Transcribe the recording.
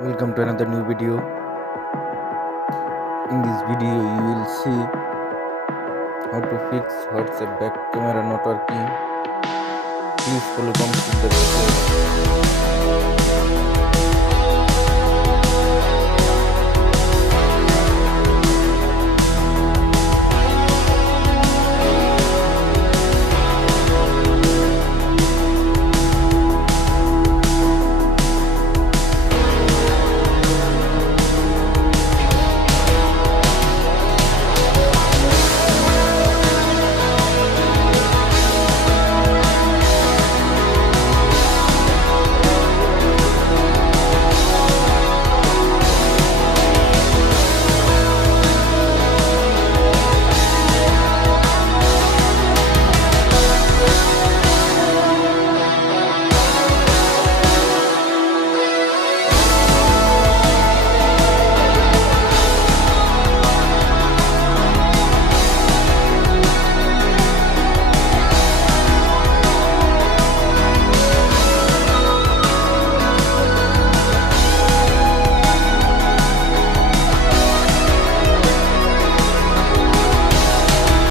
Welcome to another new video. In this video you will see how to fix WhatsApp back camera not working. Please follow, come to the video.